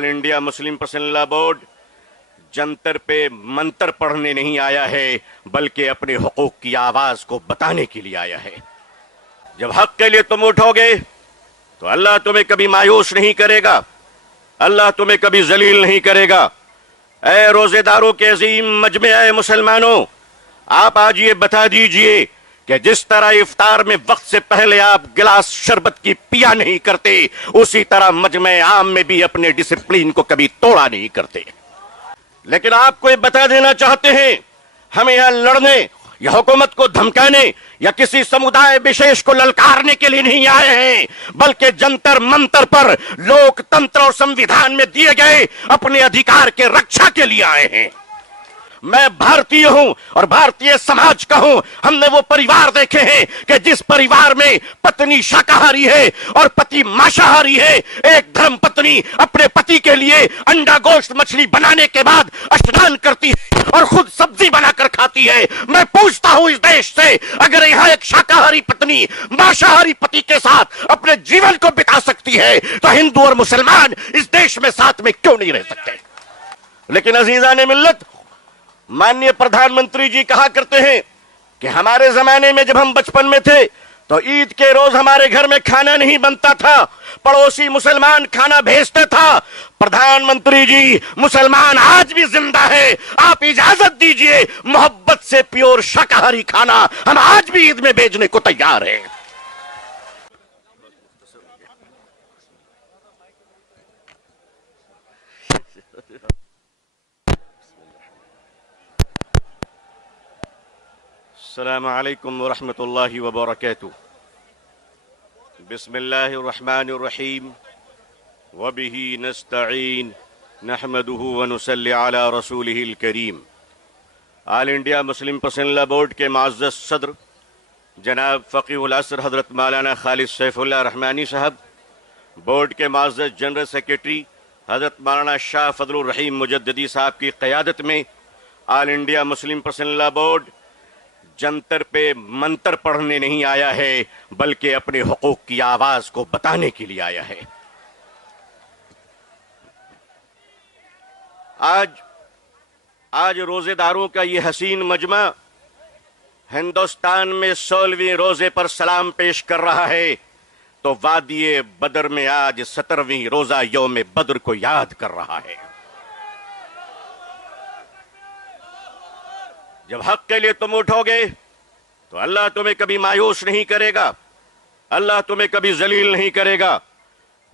All India Muslim personal law board Jantar पे मंतर पढ़ने नहीं आया है, बल्कि अपने हुकूक की आवाज को बताने के लिए आया है। जब हक के लिए तुम उठोगे तो अल्लाह तुम्हें कभी मायूस नहीं करेगा, अल्लाह तुम्हें कभी जलील नहीं करेगा। ऐ रोजेदारों के अजीम मजमे, ऐ मुसलमानों, आप आज ये बता दीजिए कि जिस तरह इफ्तार में वक्त से पहले आप गिलास शरबत की पिया नहीं करते, उसी तरह मजमे आम में भी अपने डिसिप्लिन को कभी तोड़ा नहीं करते। लेकिन आपको ये बता देना चाहते हैं, हमें यहां लड़ने या हुकूमत को धमकाने या किसी समुदाय विशेष को ललकारने के लिए नहीं आए हैं, बल्कि जंतर मंतर पर लोकतंत्र और संविधान में दिए गए अपने अधिकार के रक्षा के लिए आए हैं। मैं भारतीय हूं और भारतीय समाज का हूं। हमने वो परिवार देखे हैं कि जिस परिवार में पत्नी शाकाहारी है और पति मांसाहारी है, एक धर्म पत्नी अपने पति के लिए अंडा गोश्त मछली बनाने के बाद स्नान करती है और खुद सब्जी बनाकर खाती है। मैं पूछता हूं इस देश से, अगर यहां एक शाकाहारी पत्नी मांसाहारी पति के साथ अपने जीवन को बिता सकती है, तो हिंदू और मुसलमान इस देश में साथ में क्यों नहीं रह सकते? लेकिन अजीजान मिल्लत, माननीय प्रधानमंत्री जी कहा करते हैं कि हमारे जमाने में जब हम बचपन में थे तो ईद के रोज हमारे घर में खाना नहीं बनता था, पड़ोसी मुसलमान खाना भेजता था। प्रधानमंत्री जी, मुसलमान आज भी जिंदा है, आप इजाजत दीजिए, मोहब्बत से प्योर शाकाहारी खाना हम आज भी ईद में भेजने को तैयार हैं। अस्सलामु अलैकुम वरहमतुल्लाहि वबरकातुहू। बिस्मिल्लाहिर्रहमानिर्रहीम वबिही नस्तईन नहमदुहु व नुसल्ली अला रसूलिहिल करीम। All India Muslim personal law board के मुअज़्ज़ज़ सदर जनाब फ़क़ीहुल असर हज़रत मौलाना खालिद सैफुल्लाह रहमानी साहब, बोर्ड के मुअज़्ज़ज़ जनरल सेक्रेटरी हज़रत मौलाना शाह फज़लुर रहीम मुजद्दिदी साहब की क़यादत में all India Muslim personal law board Jantar पे मंतर पढ़ने नहीं आया है, बल्कि अपने हुकूक की आवाज को बताने के लिए आया है। आज रोजेदारों का ये हसीन मजमा हिंदुस्तान में 16वीं रोजे पर सलाम पेश कर रहा है, तो वादिये बदर में आज 17वीं रोजा यौम बद्र को याद कर रहा है। जब हक के लिए तुम उठोगे तो अल्लाह तुम्हें कभी मायूस नहीं करेगा, अल्लाह तुम्हें कभी जलील नहीं करेगा।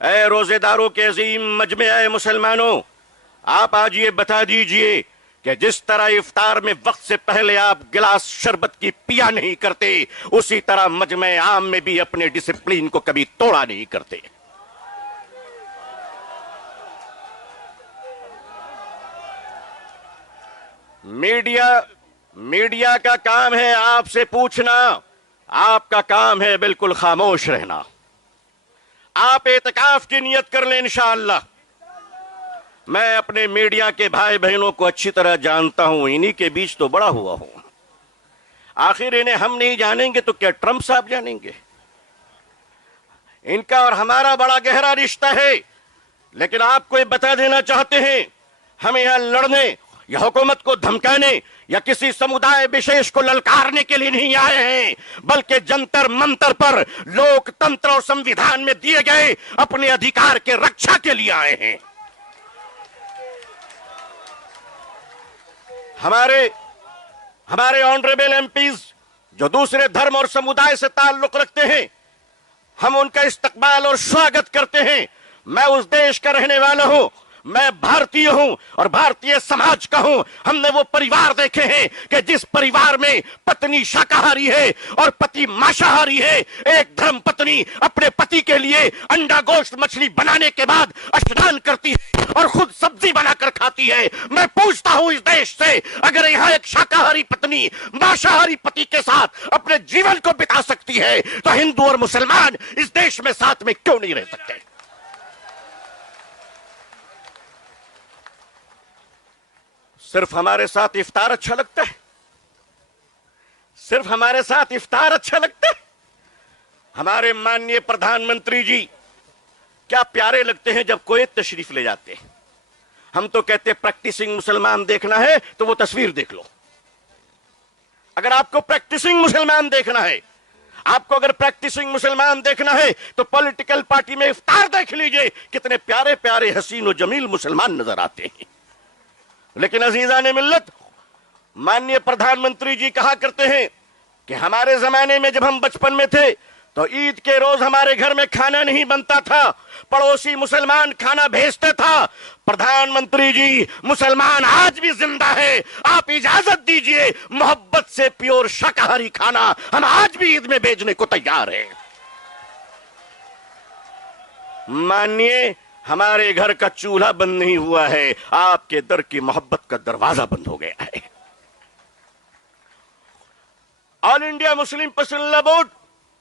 ऐ रोजेदारों के अजीम मजमे, ऐ मुसलमानों, आप आज ये बता दीजिए कि जिस तरह इफ्तार में वक्त से पहले आप गिलास शरबत की पिया नहीं करते, उसी तरह मजमे आम में भी अपने डिसिप्लिन को कभी तोड़ा नहीं करते। मीडिया का काम है आपसे पूछना, आपका काम है बिल्कुल खामोश रहना। आप एतकाफ की नियत कर लें इंशाअल्लाह। मैं अपने मीडिया के भाई बहनों को अच्छी तरह जानता हूं, इन्हीं के बीच तो बड़ा हुआ हूं। आखिर इन्हें हम नहीं जानेंगे तो क्या ट्रंप साहब जानेंगे? इनका और हमारा बड़ा गहरा रिश्ता है। लेकिन आपको ये बता देना चाहते हैं, हमें यहां लड़ने या हुकूमत को धमकाने या किसी समुदाय विशेष को ललकारने के लिए नहीं आए हैं, बल्कि जंतर मंतर पर लोकतंत्र और संविधान में दिए गए अपने अधिकार के रक्षा के लिए आए हैं। हमारे ऑनरेबल एमपीज जो दूसरे धर्म और समुदाय से ताल्लुक रखते हैं, हम उनका इस्तकबाल और स्वागत करते हैं। मैं उस देश का रहने वाला हूं, मैं भारतीय हूं और भारतीय समाज का हूं। हमने वो परिवार देखे हैं कि जिस परिवार में पत्नी शाकाहारी है और पति मांसाहारी है, एक धर्म पत्नी अपने पति के लिए अंडा गोश्त मछली बनाने के बाद स्नान करती है और खुद सब्जी बनाकर खाती है। मैं पूछता हूं इस देश से, अगर यहां एक शाकाहारी पत्नी मांसाहारी पति के साथ अपने जीवन को बिता सकती है, तो हिंदू और मुसलमान इस देश में साथ में क्यों नहीं रह सकते? सिर्फ हमारे साथ इफ्तार अच्छा लगता है, सिर्फ हमारे साथ इफ्तार अच्छा लगता है। हमारे माननीय प्रधानमंत्री जी क्या प्यारे लगते हैं जब कोई तशरीफ ले जाते हैं। हम तो कहते प्रैक्टिसिंग मुसलमान देखना है तो वो तस्वीर देख लो। अगर आपको प्रैक्टिसिंग मुसलमान देखना है, आपको अगर प्रैक्टिसिंग मुसलमान देखना है तो पॉलिटिकल पार्टी में इफ्तार देख लीजिए, कितने प्यारे प्यारे हसीन और जमील मुसलमान नजर आते हैं। लेकिन अजीजान मिल्लत, माननीय प्रधानमंत्री जी कहा करते हैं कि हमारे जमाने में जब हम बचपन में थे तो ईद के रोज हमारे घर में खाना नहीं बनता था, पड़ोसी मुसलमान खाना भेजता था। प्रधानमंत्री जी, मुसलमान आज भी जिंदा है, आप इजाजत दीजिए, मोहब्बत से प्योर शाकाहारी खाना हम आज भी ईद में भेजने को तैयार हैं। मानिए, हमारे घर का चूल्हा बंद नहीं हुआ है, आपके दर की मोहब्बत का दरवाजा बंद हो गया है। ऑल इंडिया मुस्लिम पसंदीदा बोर्ड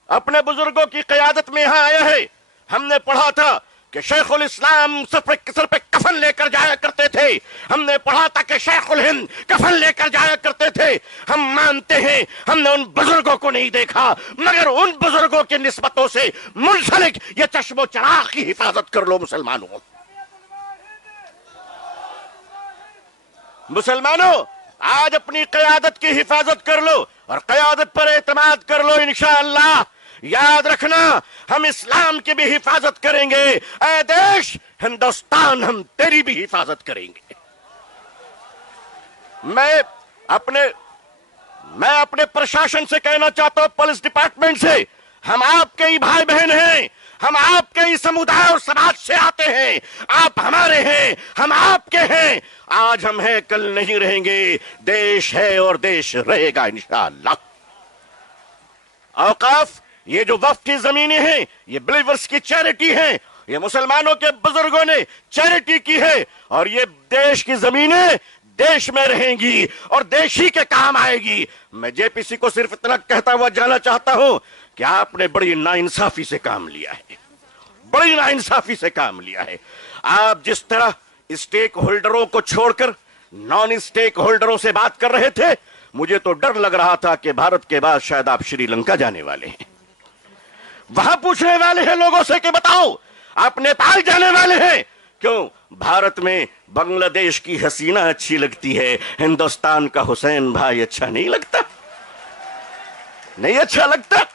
अपने बुजुर्गों की क़यादत में यहां आया है। हमने पढ़ा था कि शेखुल इस्लाम सर पे कफन लेकर जाया करते थे, हमने पढ़ा था कि शेखुल हिंद कफन लेकर जाया करते थे। हम मानते हैं हमने उन बुजुर्गों को नहीं देखा, मगर उन बुजुर्गों की निस्बतों से मुंसलिक ये चश्मो चराग की हिफाजत कर लो मुसलमानों। मुसलमानों, आज अपनी क़यादत की हिफाजत कर लो और क़यादत पर एतमाद कर लो। इंशाअल्लाह याद रखना, हम इस्लाम की भी हिफाजत करेंगे। ऐ देश हिंदुस्तान, हम तेरी भी हिफाजत करेंगे। मैं अपने प्रशासन से कहना चाहता हूं, पुलिस डिपार्टमेंट से, हम आपके ही भाई बहन हैं, हम आपके ही समुदाय और समाज से आते हैं। आप हमारे हैं, हम आपके हैं। आज हम हैं, कल नहीं रहेंगे। देश है और देश रहेगा इंशाअल्लाह। औकाफ, ये जो वक्फ की जमीनें हैं, ये बिलीवर्स की चैरिटी है, ये मुसलमानों के बुजुर्गों ने चैरिटी की है, और ये देश की जमीनें देश में रहेंगी और देश ही के काम आएगी। मैं जेपीसी को सिर्फ इतना कहता हुआ जाना चाहता हूं कि आपने बड़ी नाइंसाफी से काम लिया है, बड़ी नाइंसाफी से काम लिया है। आप जिस तरह स्टेक होल्डरों को छोड़कर नॉन स्टेक होल्डरों से बात कर रहे थे, मुझे तो डर लग रहा था कि भारत के बाद शायद आप श्रीलंका जाने वाले हैं। वहां पूछने वाले हैं लोगों से कि बताओ आप नेपाल जाने वाले हैं क्यों? भारत में बांग्लादेश की हसीना अच्छी लगती है, हिंदुस्तान का हुसैन भाई अच्छा नहीं लगता? नहीं अच्छा लगता?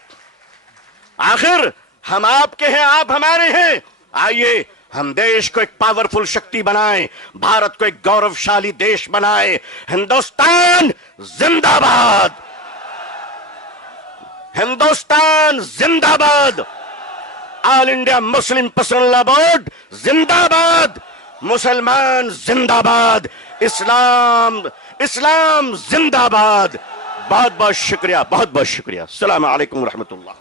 आखिर हम आपके हैं, आप हमारे हैं। आइए हम देश को एक पावरफुल शक्ति बनाएं, भारत को एक गौरवशाली देश बनाएं। हिंदुस्तान जिंदाबाद, हिंदुस्तान जिंदाबाद, ऑल इंडिया मुस्लिम पसंदीदा बोर्ड जिंदाबाद, मुसलमान जिंदाबाद, इस्लाम इस्लाम जिंदाबाद। बहुत बहुत शुक्रिया, बहुत बहुत शुक्रिया। अस्सलाम वालेकुम रहमतुल्लाह।